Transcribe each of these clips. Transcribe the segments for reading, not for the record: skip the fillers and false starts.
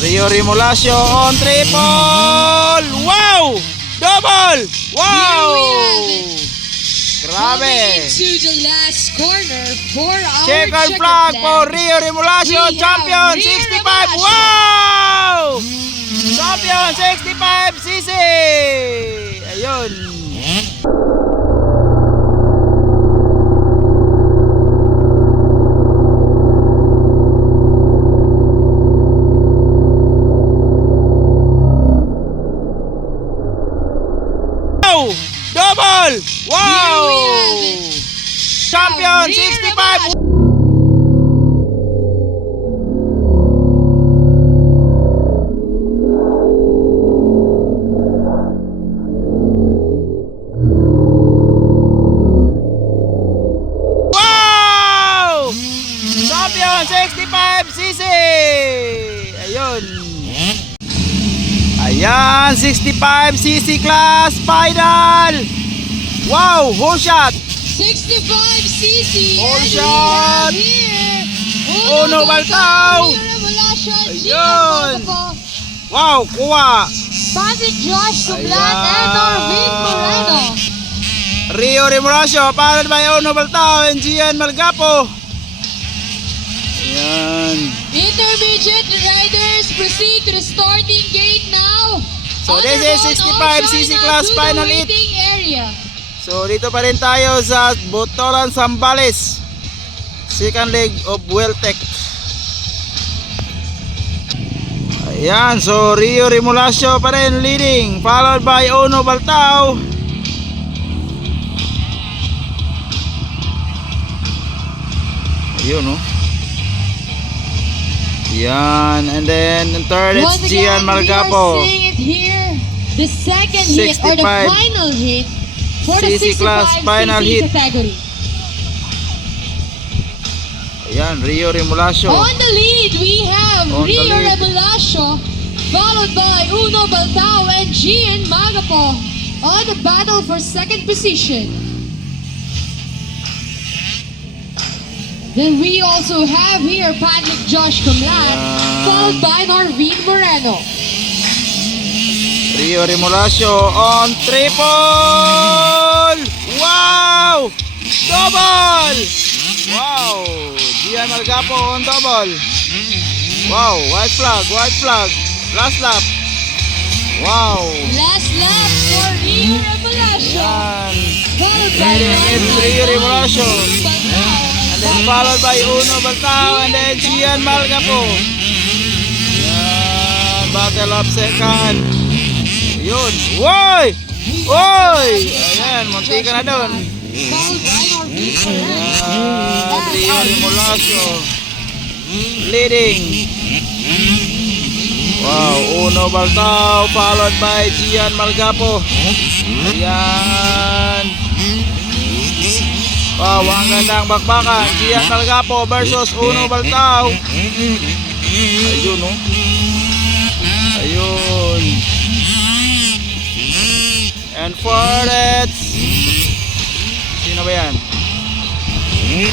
Rio Remolacio on triple. Wow! Double! Wow! Grabe! To the last corner for our Checkered flag for Rio Remolacio, champion 65. Wow! Champion 65cc. Ayun. Double! Wow! Champion 65! Wow! Champion 65cc! Ayun. Ayan, 65cc class final. Wow, whole shot. 65cc. Whole shot. Uno Baltao. Ayun. Wow, kuha. Pasig Josh Sublan and Norvin Moreno. Rio Remolacio, followed by Uno Baltao and Gian Malgapo. Ayan. Intermediate riders proceed to the starting gate now. So this is 65cc class final hit. Area. So dito pa rin tayo sa Botolan, Zambales. Second leg of Weltec. Ayan, so Rio Remolacio pa rin leading, followed by Uno Baltao. Ayun, no? Yan, and then in third it's Gian Malgapo. We are seeing it here. The second hit or the 65 final hit for the CC class 65 final CC hit. category. Ayan, Rio Remolacio. On the lead, we have On the Rio lead. Remolacio, followed by Uno Baltao and Gian Magapo on the battle for second position. Then we also have here Patrick Josh Comlat, followed by Norvin Moreno. Rio Remolacio on triple. Wow! Double! Wow! Gian Malgapo on double. Wow! White flag, white flag. Last lap. Wow! Last lap for Rio Remolacio, Yan. followed by It's Rio Remolacio. And then followed by Uno Baltao and then Gian Malgapo. Yan. Battle of second. Yun. Woy! Woy! Ayan, munti ka na doon. followed by Norvin Moreno. Yan. Rio Remolacio leading. Wow, Uno Baltao followed by Gian Malgapo. Ayan. Wow, ang gandang bakbakan. Gian Malgapo versus Uno Baltao. Ayun, no? Ayun. And for that, sino ba yan?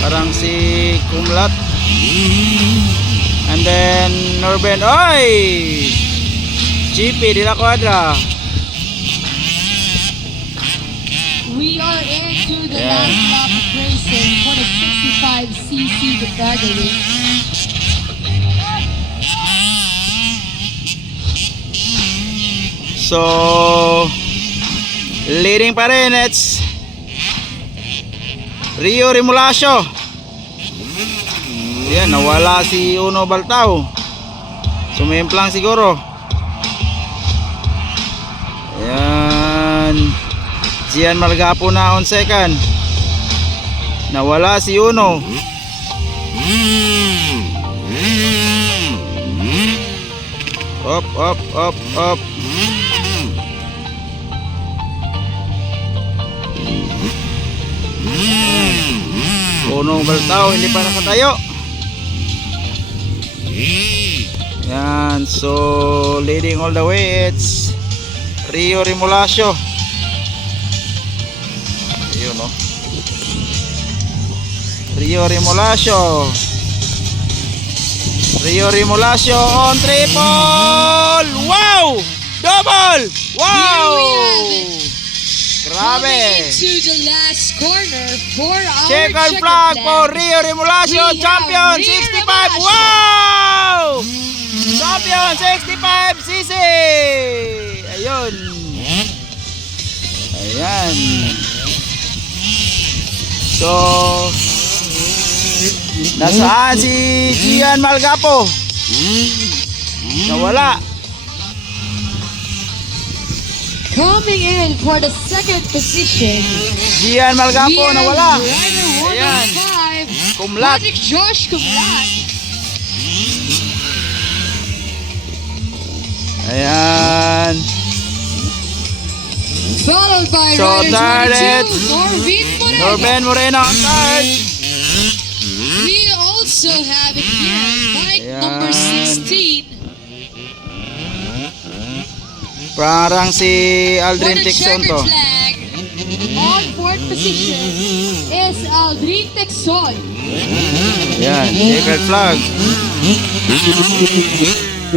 Parang si Kumlat. And then Norben. Oy! GP de la Cuadra. We are into the last lap of racing for the 65cc category. So leading pa rin, it's Rio Remolacio. Yan, nawala si Uno Baltao. Sumimplang siguro. Ayan. Gian Malgapo na on second. Nawala si Uno. Up, up, up, up. Uno Baltao hindi pa nakatayo. Yan, so leading all the way it's Rio Remolacio. Ayun, no? Rio Remolacio. Rio Remolacio on triple! Wow! Double! Wow! Here we have it. Coming Grabe! into the last corner for our Checkered flag for Rio Remolacio, We have champion Rio 65! Remolacio. Wow! Champion 65cc! Ayun! Ayan! So, nasaan si Gian Malgapo? Nawala. Coming in for the second position. Gian Malgapo, we have nawala. Rider Ayan. 105. Kumlat. Patrick Josh Kumlat. Ayan. Followed by So, third Rider it's 22, Norvin Moreno. Norben Moreno ang third. We also have it here, bike Ayan. number 16. Parang si For Aldrin the Tixon checkered to. flag, on fourth position is Aldrin Texon. Ayan, checkered flag.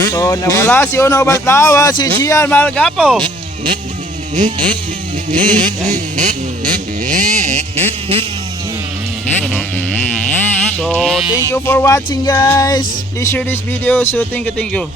So, nawala si Uno Baltawa, si Gian Malgapo. So, thank you for watching guys. Please share this video. So, thank you.